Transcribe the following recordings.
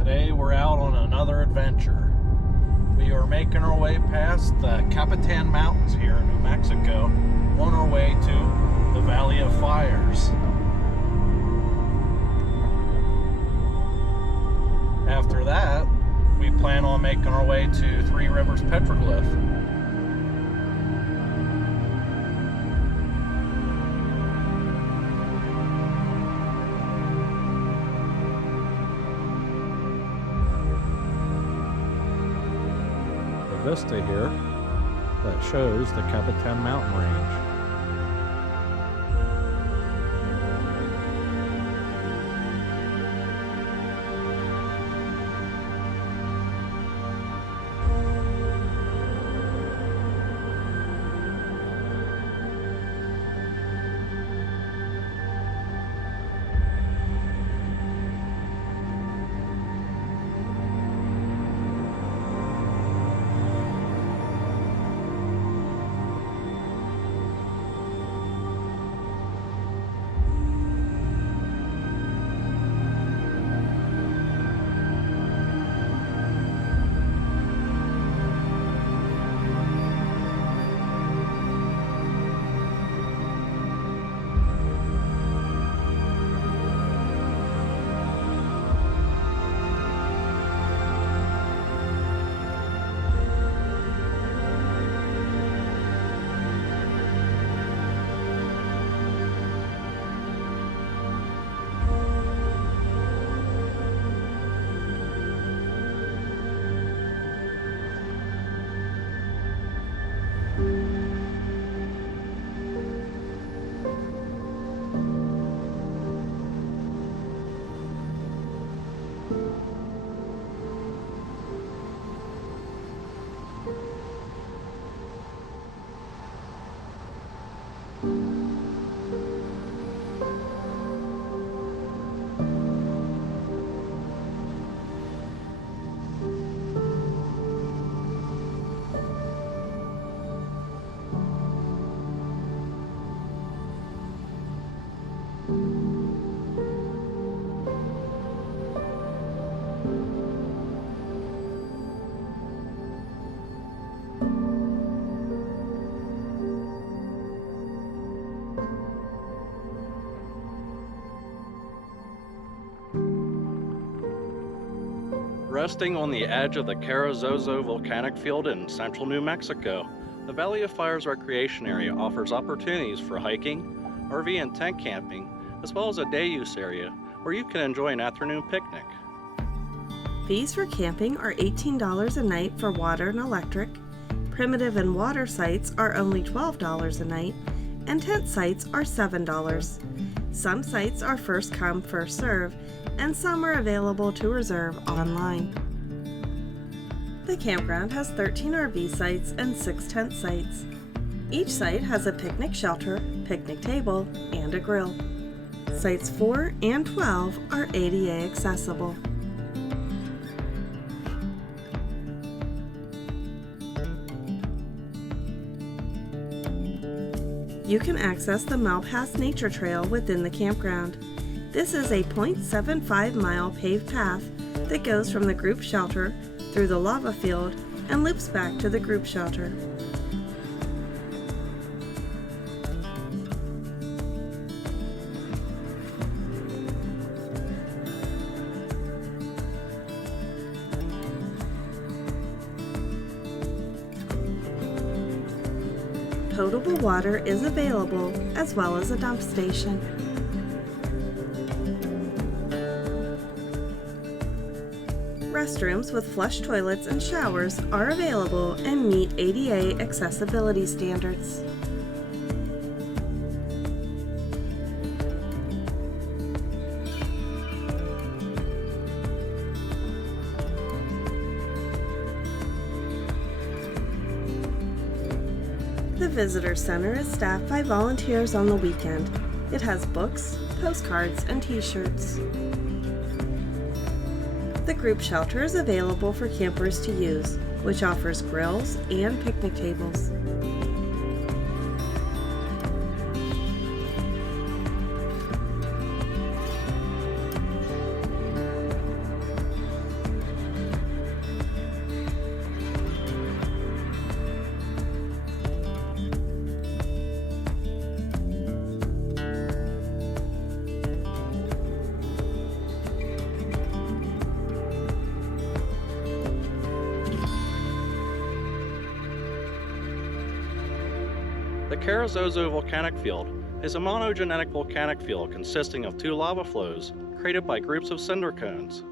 Today we're out on another adventure. We are making our way past the Capitan Mountains here in New Mexico, on our way to the Valley of Fires. After that, we plan on making our way to Three Rivers Petroglyph. Vista here that shows the Capitan Mountain Range. Resting on the edge of the Carrizozo volcanic field in central New Mexico, the Valley of Fires Recreation Area offers opportunities for hiking, RV and tent camping, as well as a day use area where you can enjoy an afternoon picnic. Fees for camping are $18 a night for water and electric, primitive and water sites are only $12 a night, and tent sites are $7. Some sites are first come, first serve, and some are available to reserve online. The campground has 13 RV sites and 6 tent sites. Each site has a picnic shelter, picnic table, and a grill. Sites 4 and 12 are ADA accessible. You can access the Malpass Nature Trail within the campground. This is a 0.75-mile paved path that goes from the group shelter through the lava field and loops back to the group shelter. Potable water is available as well as a dump station. Restrooms with flush toilets and showers are available and meet ADA accessibility standards. The Visitor Center is staffed by volunteers on the weekend. It has books, postcards, and t-shirts. The group shelter is available for campers to use, which offers grills and picnic tables. Carazzo volcanic field is a monogenetic volcanic field consisting of two lava flows created by groups of cinder cones.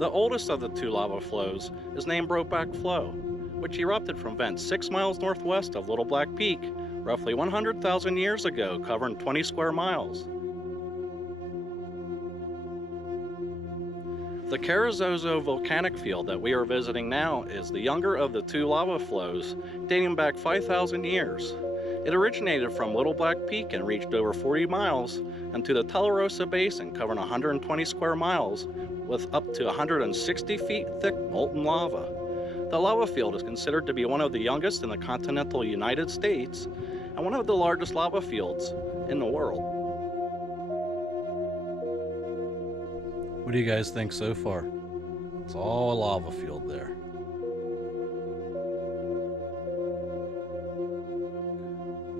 The oldest of the two lava flows is named Brokeback Flow, which erupted from vents 6 miles northwest of Little Black Peak, roughly 100,000 years ago, covering 20 square miles. The Carazzo volcanic field that we are visiting now is the younger of the two lava flows, dating back 5,000 years. It originated from Little Black Peak and reached over 40 miles into the Tularosa Basin, covering 120 square miles with up to 160 feet thick molten lava. The lava field is considered to be one of the youngest in the continental United States and one of the largest lava fields in the world. What do you guys think so far? It's all a lava field there.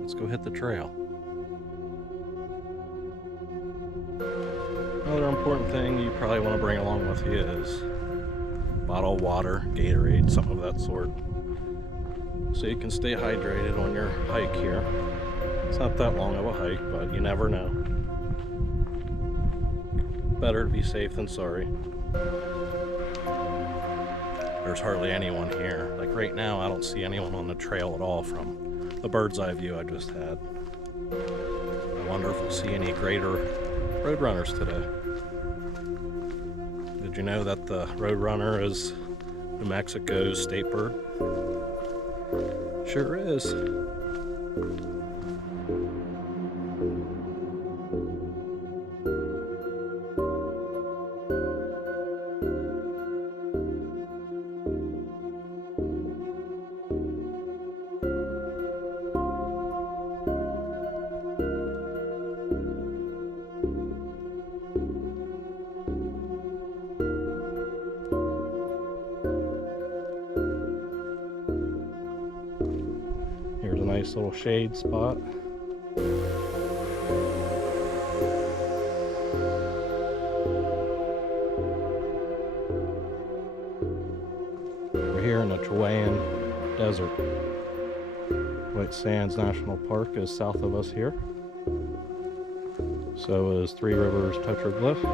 Let's go hit the trail. Another important thing you probably want to bring along with you is bottled water, Gatorade, something of that sort, so you can stay hydrated on your hike here. It's not that long of a hike, but you never know. Better to be safe than sorry. There's hardly anyone here. Like right now, I don't see anyone on the trail at all from the bird's eye view I just had. I wonder if we'll see any greater roadrunners today. Did you know that the roadrunner is New Mexico's state bird? Sure is. Here's a nice little shade spot. We're here in the Chihauhuan Desert. White Sands National Park is south of us here. So is Three Rivers Petroglyph.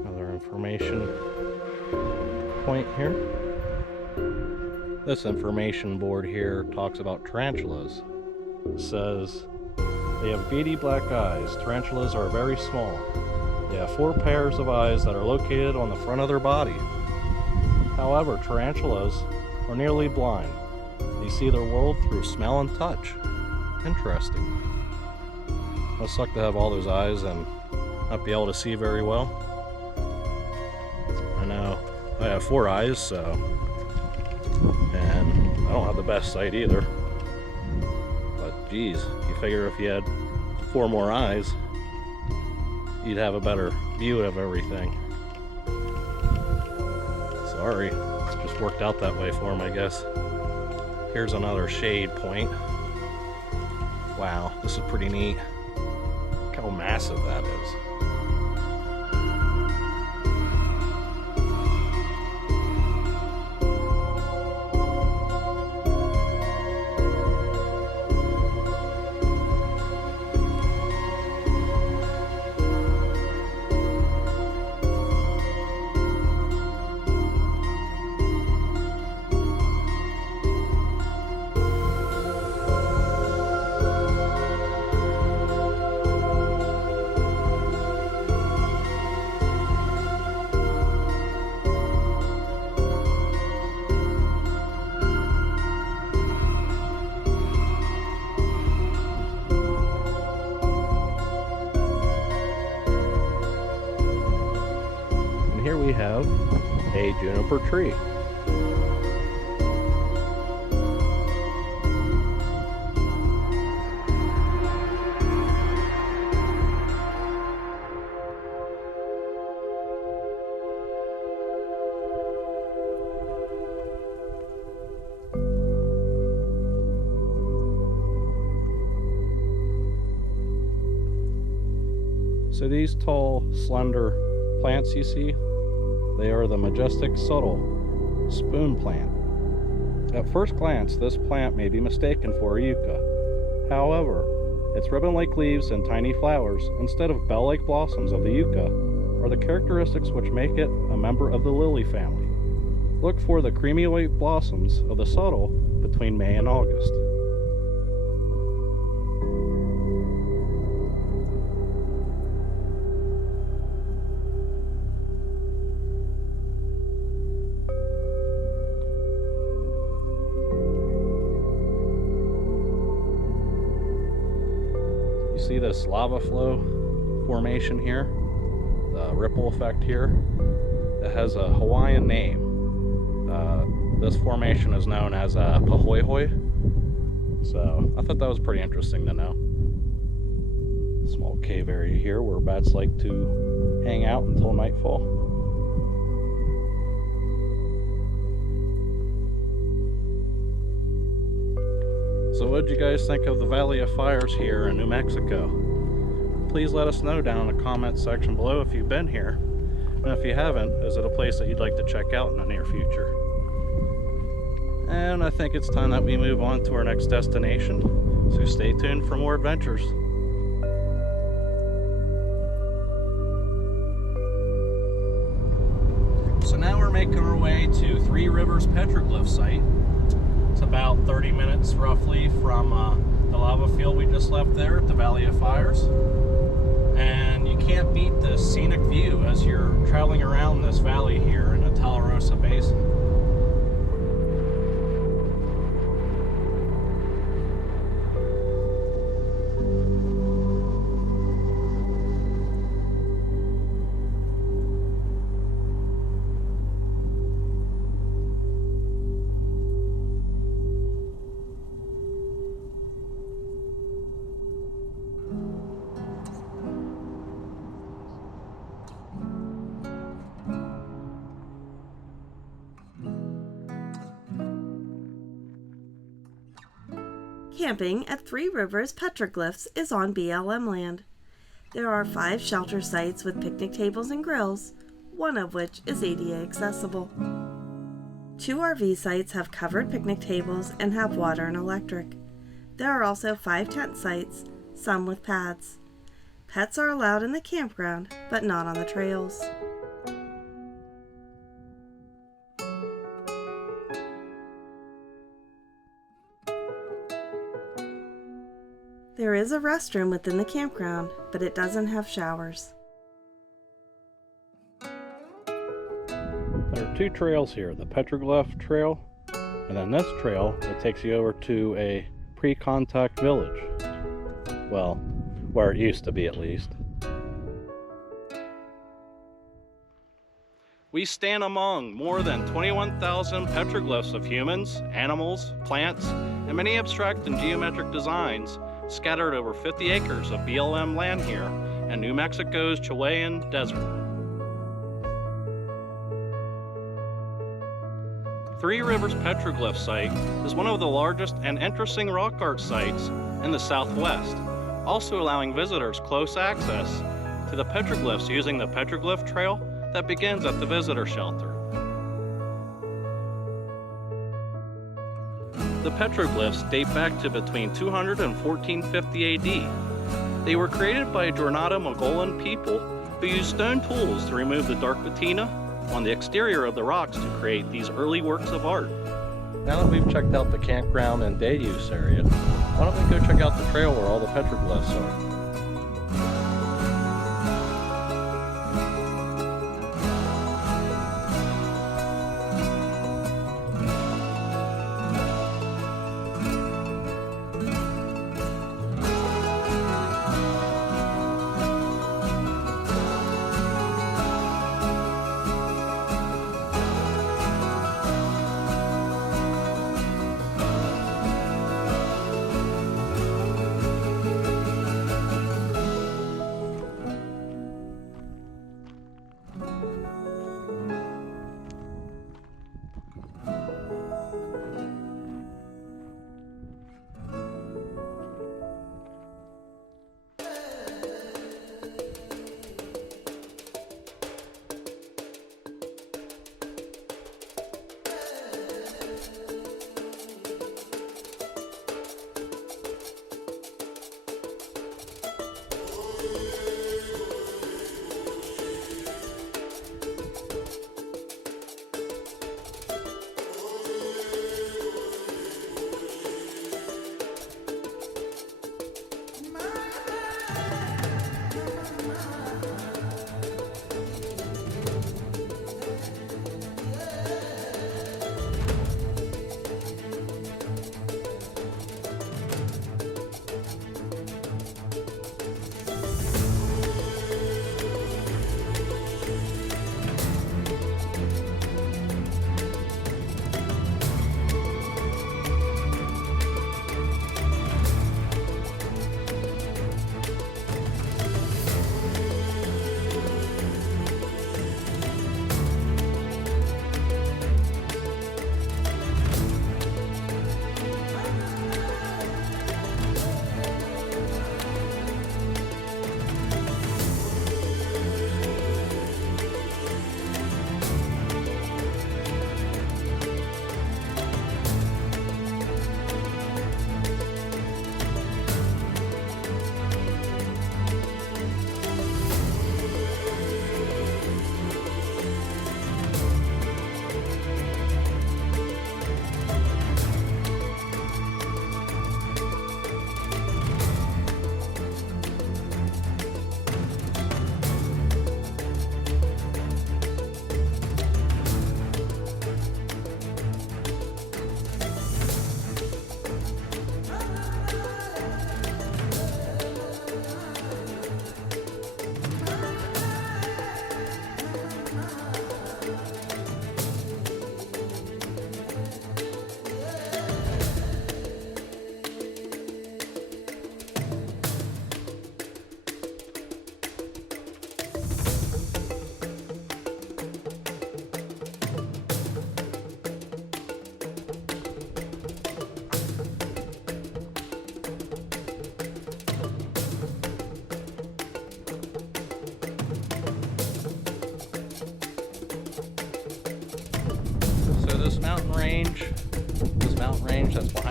Another information point here. This information board here talks about tarantulas. It says they have beady black eyes. Tarantulas are very small. They have 4 pairs of eyes that are located on the front of their body. However, tarantulas are nearly blind. They see their world through smell and touch. Interesting. Must suck to have all those eyes and not be able to see very well. I know I have 4 eyes, so, and I don't have the best sight either. But geez, you figure if you had 4 more eyes, you'd have a better view of everything. Sorry, it's just worked out that way for him, I guess. Here's another shade point. Wow, this is pretty neat. Look how massive that is. Here we have a juniper tree. So these tall, slender plants you see, they are the majestic, subtle spoon plant. At first glance, this plant may be mistaken for a yucca. However, its ribbon-like leaves and tiny flowers, instead of bell-like blossoms of the yucca, are the characteristics which make it a member of the lily family. Look for the creamy white blossoms of the subtle between May and August. You see this lava flow formation here, the ripple effect here. It has a Hawaiian name. This formation is known as Pahoehoe. So I thought that was pretty interesting to know. Small cave area here where bats like to hang out until nightfall. So what did you guys think of the Valley of Fires here in New Mexico? Please let us know down in the comments section below if you've been here. And if you haven't, is it a place that you'd like to check out in the near future? And I think it's time that we move on to our next destination. So stay tuned for more adventures. So now we're making our way to Three Rivers Petroglyph Site. It's about 30 minutes roughly from the lava field we just left there at the Valley of Fires. And you can't beat the scenic view as you're traveling around this valley here in the Tularosa Basin. Camping at Three Rivers Petroglyphs is on BLM land. There are 5 shelter sites with picnic tables and grills, one of which is ADA accessible. 2 RV sites have covered picnic tables and have water and electric. There are also 5 tent sites, some with pads. Pets are allowed in the campground, but not on the trails. There is a restroom within the campground, but it doesn't have showers. There are 2 trails here, the Petroglyph Trail, and then this trail that takes you over to a pre-contact village. Well, where it used to be at least. We stand among more than 21,000 petroglyphs of humans, animals, plants, and many abstract and geometric designs scattered over 50 acres of BLM land here in New Mexico's Chihauhuan Desert. Three Rivers Petroglyph Site is one of the largest and interesting rock art sites in the Southwest, also allowing visitors close access to the petroglyphs using the Petroglyph Trail that begins at the visitor shelter. The petroglyphs date back to between 200 and 1450 AD. They were created by Jornada Mogollon people who used stone tools to remove the dark patina on the exterior of the rocks to create these early works of art. Now that we've checked out the campground and day use area, why don't we go check out the trail where all the petroglyphs are?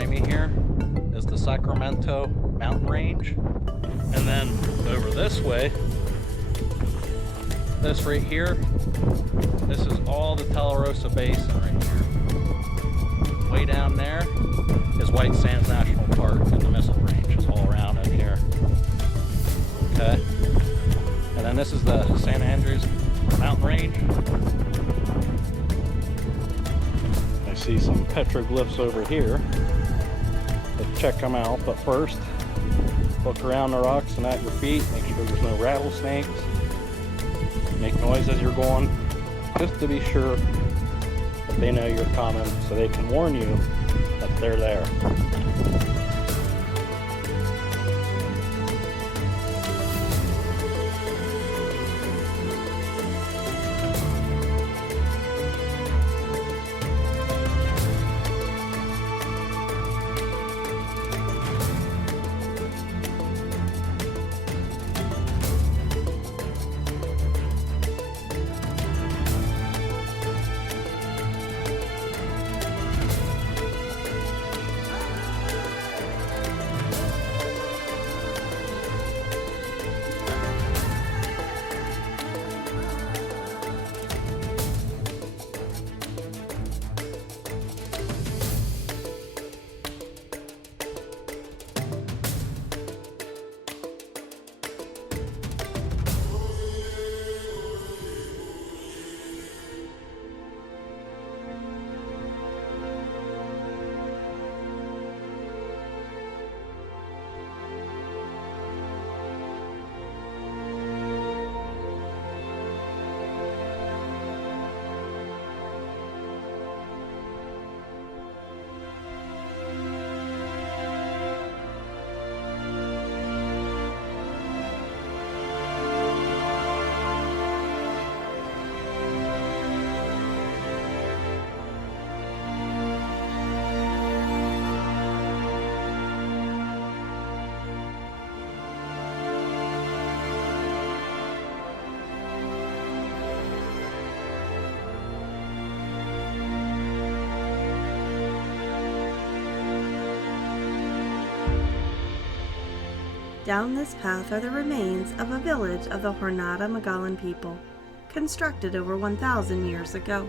behind me here is the Sacramento mountain range. And then over this way, this right here, this is all the Tularosa Basin right here. Way down there is White Sands National Park, and the Missile Range is all around in here. Okay. And then this is the San Andreas mountain range. I see some petroglyphs over here. Let's check them out, but first, look around the rocks and at your feet. Make sure there's no rattlesnakes. Make noise as you're going, just to be sure that they know you're coming, so they can warn you that they're there. Down this path are the remains of a village of the Jornada Mogollon people, constructed over 1,000 years ago.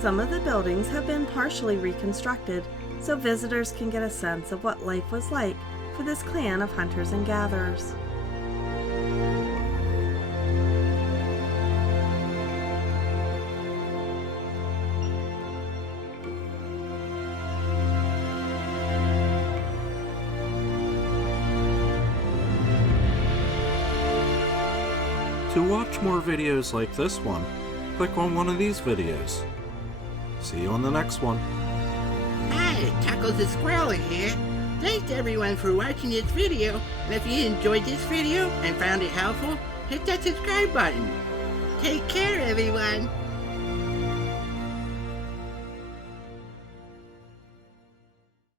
Some of the buildings have been partially reconstructed so visitors can get a sense of what life was like for this clan of hunters and gatherers. To watch more videos like this one, click on one of these videos. See you on the next one. Hi, Chuckles the Squirrel here. Thanks everyone for watching this video, and if you enjoyed this video and found it helpful, hit that subscribe button. Take care everyone.